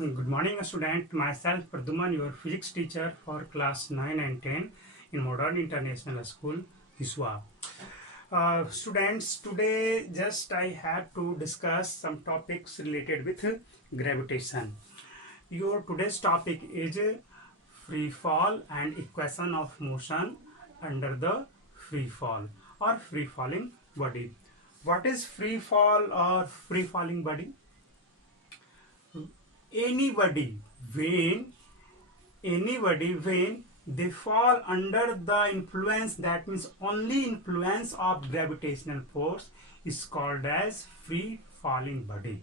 Good morning, student. Myself, Praduman, your physics teacher for class 9 and 10 in Modern International School, Hiswa. Students, today just I have to discuss some topics related with gravitation. Your today's topic is free fall and equation of motion under the free fall or free falling body. What is free fall or free falling body? Anybody when they fall under the influence, that means only influence of gravitational force, is called as free falling body,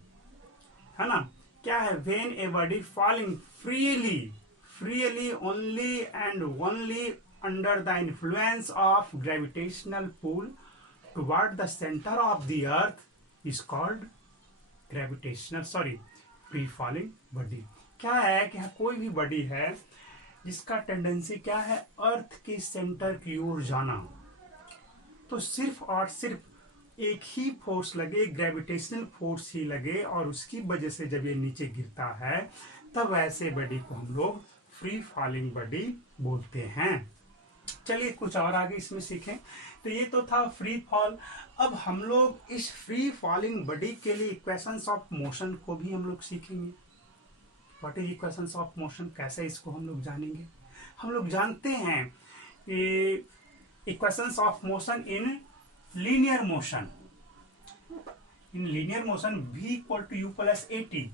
है ना. क्या है? when a body falling freely only and only under the influence of gravitational pull toward the center of the earth is called free falling body. क्या है कि कोई भी body है जिसका टेंडेंसी क्या है, अर्थ के सेंटर की ओर जाना, तो सिर्फ और सिर्फ एक ही फोर्स लगे, ग्रेविटेशनल फोर्स ही लगे, और उसकी वजह से जब ये नीचे गिरता है तब ऐसे बॉडी को हम लोग फ्री फॉलिंग बॉडी बोलते हैं. चलिए कुछ और आगे इसमें सीखें. तो ये तो था फ्री फॉल. अब हम लोग इस फ्री फॉलिंग बॉडी के लिए इक्वेशंस ऑफ मोशन को भी हम लोग सीखेंगे. What is equations of motion, कैसे इसको हम लोग जानेंगे. हम लोग जानते हैं equations of motion in linear motion. In linear motion v equal to U plus A T.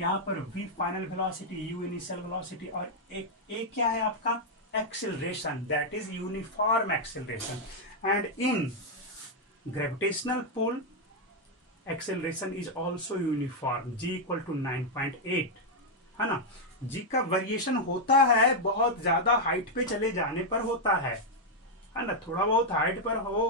यहाँ पर v final velocity, u initial velocity, और एक क्या है आपका acceleration, that is uniform acceleration. And in gravitational pull acceleration is also uniform, g equal to 9.8, है ना. g का वेरिएशन होता है बहुत ज्यादा हाइट पे चले जाने पर होता है ना. थोड़ा बहुत हाइट पर हो,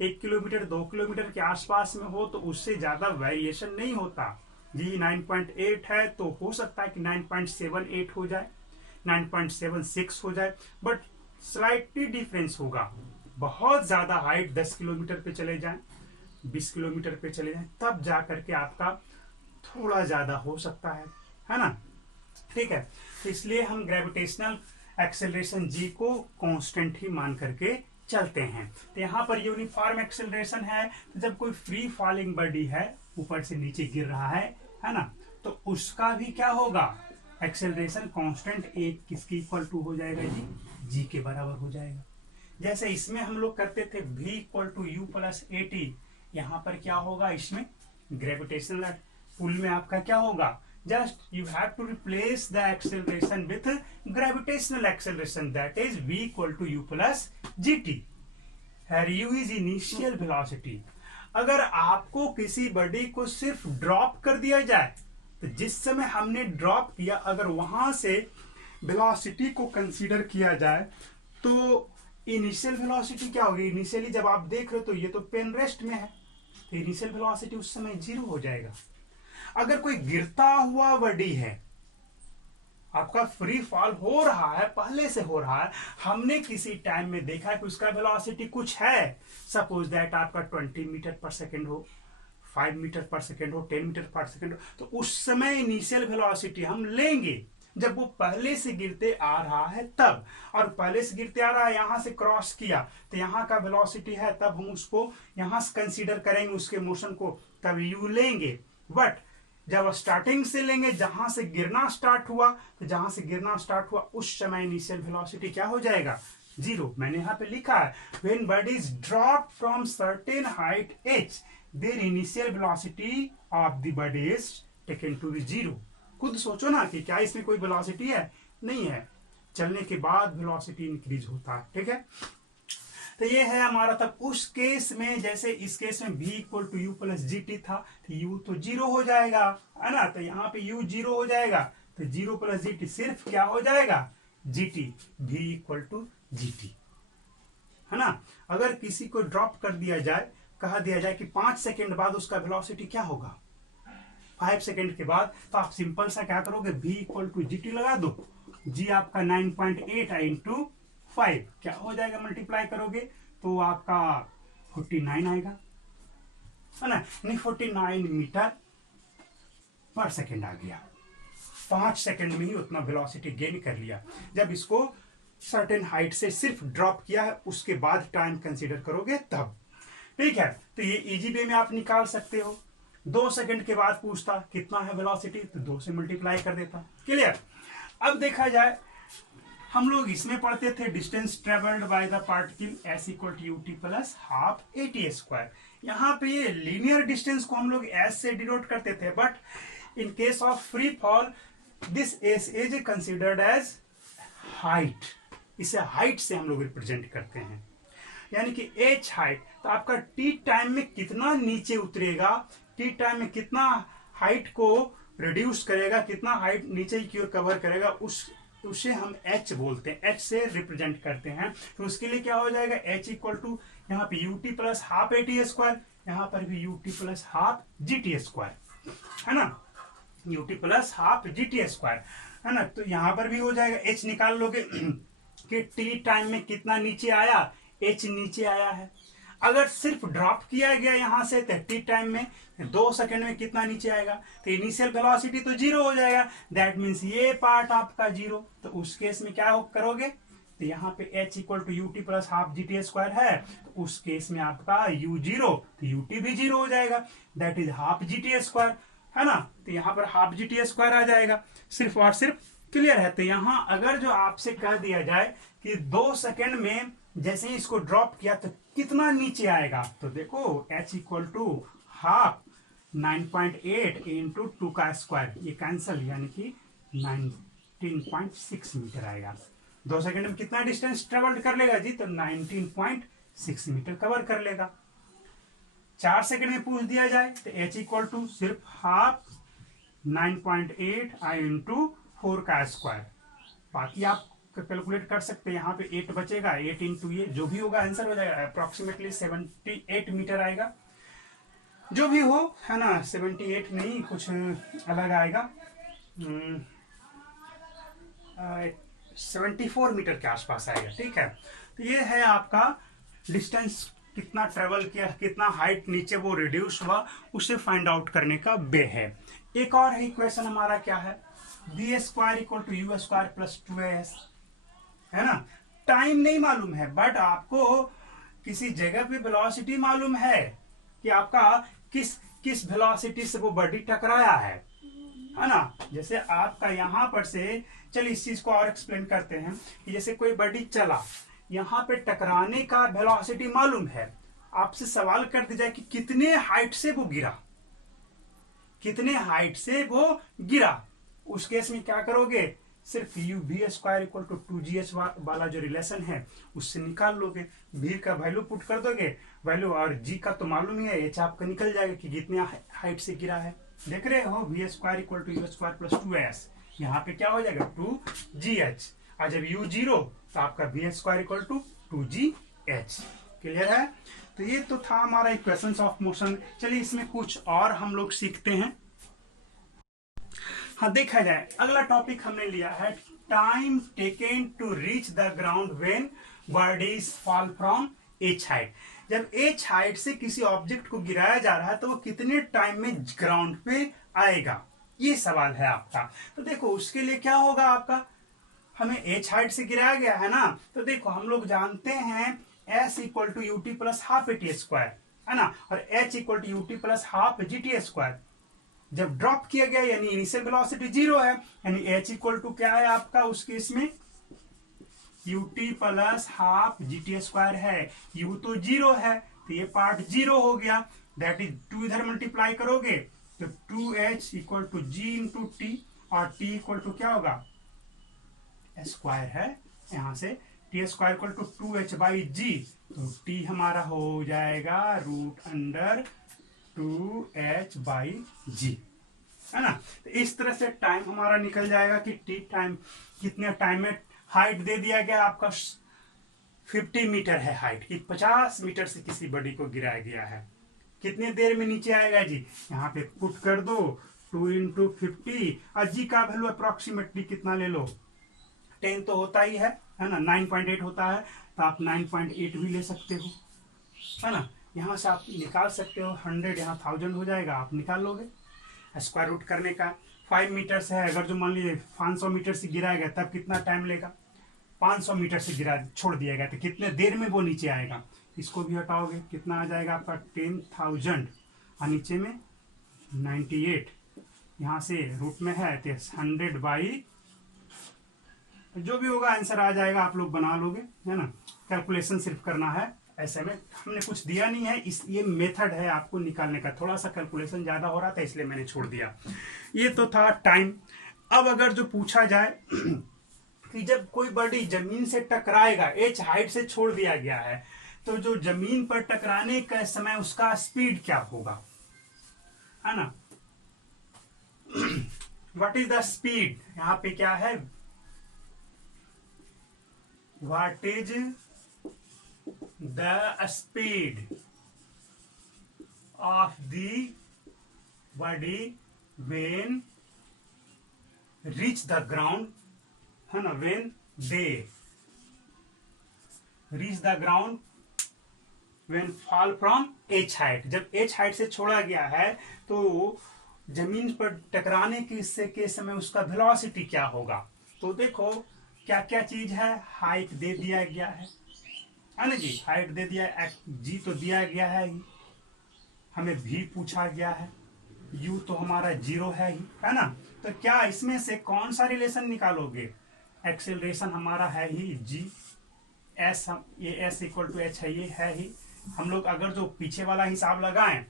1 किलोमीटर 2 किलोमीटर के आसपास में हो, तो उससे ज्यादा वेरिएशन नहीं होता. g 9.8 है तो हो सकता है कि 9.78 हो जाए, 9.76 हो जाए, बट स्लाइटली डिफरेंस होगा. बहुत ज्यादा हाइट 10 किलोमीटर पे चले जाएं, 20 किलोमीटर पे चले जाएं, तब जा करके आपका थोड़ा ज्यादा हो सकता है ना. ठीक है, तो इसलिए हम ग्रेविटेशनल एक्सेलरेशन जी को कांस्टेंट ही मान करके चलते हैं. तो यहाँ पर यूनिफॉर्म एक्सेलरेशन है. तो जब कोई फ्री फॉलिंग बॉडी है, ऊपर से नीचे गिर रहा है ना, तो उसका भी क्या होगा, एक्सेलरेशन कांस्टेंट एक किसकी इक्वल टू हो जाएगा जी के बराबर हो जाएगा. जैसे इसमें हम लोग करते थे v equal to U plus A T. यहाँ पर क्या होगा, इसमें ग्रेविटेशनल पुल में आपका क्या होगा, just you have to replace the acceleration with gravitational acceleration, that is v equal to U plus G T. u is initial velocity. अगर आपको किसी बॉडी को सिर्फ ड्रॉप कर दिया जाए, तो जिस समय हमने ड्रॉप किया, अगर वहां से वेलोसिटी को कंसीडर किया जाए, तो इनिशियल वेलोसिटी क्या होगी. इनिशियली जब आप देख रहे हो तो ये तो पेन रेस्ट में है, तो इनिशियल वेलोसिटी उस समय 0 हो जाएगा. अगर कोई गिरता हुआ बॉडी है, आपका फ्री फॉल हो रहा है, पहले से हो रहा है, हमने किसी टाइम में देखा है कि उसका वेलोसिटी कुछ है, सपोज दैट आपका 20 मीटर पर सेकेंड हो, 5 मीटर पर सेकेंड हो, 10 मीटर पर सेकेंड हो, तो उस समय इनिशियल वेलोसिटी हम लेंगे जब वो पहले से गिरते आ रहा है तब. और पहले से गिरते आ रहा है, यहां से क्रॉस किया, तो यहाँ का वेलोसिटी है, तब हम उसको यहां से कंसीडर करेंगे, उसके मोशन को, तब यू लेंगे. बट जब स्टार्टिंग से लेंगे, जहां से गिरना स्टार्ट हुआ, तो जहां से गिरना स्टार्ट हुआ उस समय इनिशियल वेलोसिटी क्या हो जाएगा, 0. मैंने यहाँ पे लिखा है when body is drop from certain height h, their initial velocity of the body is taken to be 0. खुद सोचो ना कि क्या इसमें कोई वेलोसिटी है, नहीं है. चलने के बाद वेलोसिटी इंक्रीज होता है. ठीक है, तो ये है हमारा. तब उस केस में, जैसे इस केस में v equal to U plus G T था, तो u तो 0 हो जाएगा, है ना. तो यहाँ पे u 0 हो जाएगा, तो 0 प्लस जी टी सिर्फ क्या हो जाएगा, G T. v equal to G T, है ना. अगर किसी को ड्रॉप कर दिया जाए, कहा दिया जाए कि 5 सेकेंड बाद उसका वेलोसिटी क्या होगा, 5 सेकेंड के बाद, तो आप सिंपल सा क्या करोगे, v equal to G T लगा दो. g आपका 9.8 इंटू 5 क्या हो जाएगा, मल्टीप्लाई करोगे तो आपका 49 आएगा, है ना. 49 मीटर पर सेकेंड आ गया. 5 सेकंड में ही उतना वेलोसिटी गेन कर लिया। जब इसको सर्टेन हाइट से सिर्फ ड्रॉप किया है उसके बाद टाइम कंसीडर करोगे तब। ठीक है, तो ये इजी वे में आप निकाल सकते हो। 2 सेकंड के बाद पूछता कितना है वेलोसिटी, तो 2 से मल्टीप्लाई कर देता। क्लियर। अब देखा जाए, हम लोग इसमें पढ़ते थे distance travelled by the particle S equal to UT plus half AT square. यहाँ पे ये लीनियर डिस्टेंस को हम लोग एस से डिनोट करते थे, but in case of free fall this S is considered as height. इसे हाइट से हम लोग रिप्रेजेंट करते हैं, यानी कि एच हाइट। तो आपका टी टाइम में कितना नीचे उतरेगा, टी टाइम में कितना हाइट को रिड्यूस करेगा, कितना हाइट नीचे की ओर कवर करेगा, उसे हम एच बोलते हैं, एच से रिप्रेजेंट करते हैं। तो उसके लिए क्या हो जाएगा, एच इक्वल टू यहाँ पे UT plus half AT square, यहाँ पर भी UT plus half GT square, है ना, UT plus half GT square, है ना। तो यहाँ पर भी हो जाएगा, एच निकाल लोगे कि टी टाइम में कितना नीचे आया, एच नीचे आया है। अगर सिर्फ ड्रॉप किया गया यहां से तो टी टाइम में 2 सेकंड में कितना नीचे आएगा, तो इनिशियल वेलोसिटी तो 0 हो जाएगा। दैट मीन्स ये पार्ट आपका 0। तो उस केस में क्या करोगे, तो यहाँ पे h equal to UT plus half G T square है, तो उस केस में आपका u 0, तो यूटी भी 0 हो जाएगा। That is half G T square, है ना। तो यहाँ पर हाफ जी टी स्क्वायर आ जाएगा, सिर्फ और सिर्फ। क्लियर है। तो यहाँ अगर जो आपसे कह दिया जाए कि 2 सेकंड में जैसे ही इसको ड्रॉप किया तो कितना नीचे आएगा, तो देखो h equal to half 9.8 into 2 का स्क्वायर, ये कैंसल, यानी कि 19.6 मीटर आएगा। 2 सेकंड में कितना डिस्टेंस ट्रेवल्ड कर लेगा जी, तो 19.6 मीटर कवर कर लेगा। 4 सेकंड में पूछ दिया जाए तो h इक्वल टू सिर्फ हाफ 9.8 आई इंटू 4 का स्क्वायर, बाकी आप कैलकुलेट कर सकते हैं। यहाँ पे 8 बचेगा, 8 इंटू ये जो भी होगा आंसर हो जाएगा, अप्रोक्सीमेटली 78 मीटर आएगा। जो भी हो, है ना, 78 नहीं कुछ अलग आएगा, 74 मीटर के आसपास आएगा। ठीक है, तो ये है आपका डिस्टेंस कितना ट्रेवल किया, कितना हाइट नीचे वो रिड्यूस हुआ, उसे फाइंड आउट करने का वे है। एक और है इक्वेशन हमारा, क्या है, V square equal to U square plus 2as, है ना। टाइम नहीं मालूम है, बट आपको किसी जगह पे वेलोसिटी मालूम है कि आपका किस वेलोसिटी से वो बॉडी टकराया है ना। जैसे आपका यहाँ पर से, चलिए इस चीज को और एक्सप्लेन करते हैं कि जैसे कोई बॉडी चला, यहाँ पे टकराने का वेलोसिटी मालूम है, आपसे सवाल कर दिया जाए कि कितने हाइट से वो गिरा, कितने हाइट से वो गिरा, उस केस में क्या करोगे, सिर्फ you V square equal to 2gh वाला जो रिलेशन है उससे निकाल लोगे, v का वैल्यू पुट कर दोगे वैल्यू, और g का तो मालूम ही है, h आपका निकल जाएगा कि कितने हाइट से गिरा है। देख रहे हो, V square equal to U square plus 2s, यहाँ पे क्या हो जाएगा 2gh, और जब u 0 तो आपका V square equal to 2gh। Clear है। तो ये तो था हमारा इक्वेशंस ऑफ मोशन। चलिए इसमें कुछ और हम लोग सीखते हैं। हाँ, देखा जाए अगला टॉपिक हमने लिया है time taken to reach the ground when bodies fall from H height. जब एच हाइट से किसी ऑब्जेक्ट को गिराया जा रहा है तो वो कितने टाइम में ग्राउंड पे आएगा, ये सवाल है आपका। तो देखो उसके लिए क्या होगा, आपका हमें एच हाइट से गिराया गया है ना, तो देखो हम लोग जानते हैं S equal to UT plus half AT square, है ना, और H equal to UT plus half GT square. जब ड्रॉप किया गया यानी इनिशियल वेलोसिटी 0 है, यानी h इक्वल टू क्या है आपका उस केस में ut plus half GT square है। u तो 0 है तो ये पार्ट 0 हो गया, दैट इज 2 इधर मल्टीप्लाई करोगे तो 2h equal to G into T, और t इक्वल टू क्या होगा, स्क्वायर है यहां से, T square equal to 2h by G, तो t हमारा हो जाएगा रूट अंडर 2h बाई जी, है ना। तो इस तरह से टाइम हमारा निकल जाएगा कि टी टाइम कितने टाइम में, हाइट दे दिया गया आपका 50 मीटर है हाइट, कि 50 मीटर से किसी बॉडी को गिराया गया है, कितने देर में नीचे आएगा जी, यहाँ पे पुट कर दो 2 इंटू 50, और जी का वैल्यू अप्रोक्सीमेटली कितना ले लो, 10 तो होता ही है ना, 9.8 होता है, तो आप 9.8 भी ले सकते हो, है ना। यहाँ से आप निकाल सकते हो 100, यहाँ 1000 हो जाएगा, आप निकाल लोगे। स्क्वायर रूट करने का 5 मीटर से है, अगर जो मान लीजिए 500 मीटर से गिराया गया तब कितना टाइम लेगा, 500 मीटर से गिरा छोड़ दिया गया तो कितने देर में वो नीचे आएगा। इसको भी हटाओगे कितना आ जाएगा आपका 10,000 और नीचे में 98, यहाँ से रूट में है तो 100 बाई जो भी होगा आंसर आ जाएगा, आप लोग बना लोगे, है ना। कैलकुलेशन सिर्फ करना है, ऐसे में हमने कुछ दिया नहीं है, इस ये मेथड है आपको निकालने का। थोड़ा सा कैलकुलेशन ज्यादा हो रहा था इसलिए मैंने छोड़ दिया। ये तो था टाइम। अब अगर जो पूछा जाए कि जब कोई बॉडी जमीन से टकराएगा, h हाइट से छोड़ दिया गया है, तो जो जमीन पर टकराने का समय उसका स्पीड क्या होगा, है ना। व्हाट इज द स्पीड, यहाँ पे क्या है, what is the speed of the body when reach the ground, है ना, when they reach the ground when fall from h height. जब h हाइट से छोड़ा गया है तो जमीन पर टकराने के समय उसका वेलोसिटी क्या होगा। तो देखो क्या क्या चीज है, हाइट दे दिया गया है ना जी, हाइट दे दिया, g तो दिया गया है ही, हमें v पूछा गया है, u तो हमारा 0 है ही, है ना। तो क्या इसमें से कौन सा रिलेशन निकालोगे, एक्सेलरेशन हमारा है ही g, s ये s इक्वल टू h है, ये है ही। हम लोग अगर जो पीछे वाला हिसाब लगाएं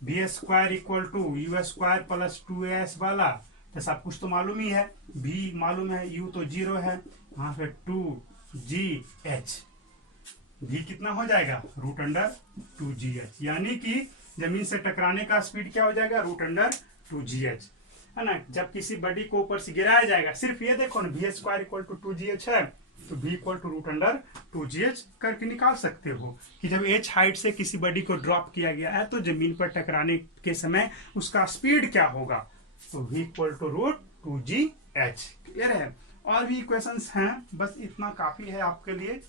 v square equal to u square plus 2s वाला, तो सब कुछ तो मालूम ही है, v मालूम है, u तो 0 है, यहाँ पे 2gh, v कितना हो जाएगा रूट अंडर 2gh, यानी कि जमीन से टकराने का स्पीड क्या हो जाएगा रूट अंडर 2gh, है ना। जब किसी बॉडी को ऊपर से गिराया जाएगा, सिर्फ ये देखो ना v square equal to 2gh है, तो v equal to root under 2gh करके निकाल सकते हो कि जब h हाइट से किसी बॉडी को ड्रॉप किया गया है तो जमीन पर टकराने के समय उसका स्पीड क्या होगा, तो v equal to root 2gh। Clear है। और भी इक्वेशंस हैं, बस इतना काफी है आपके लिए।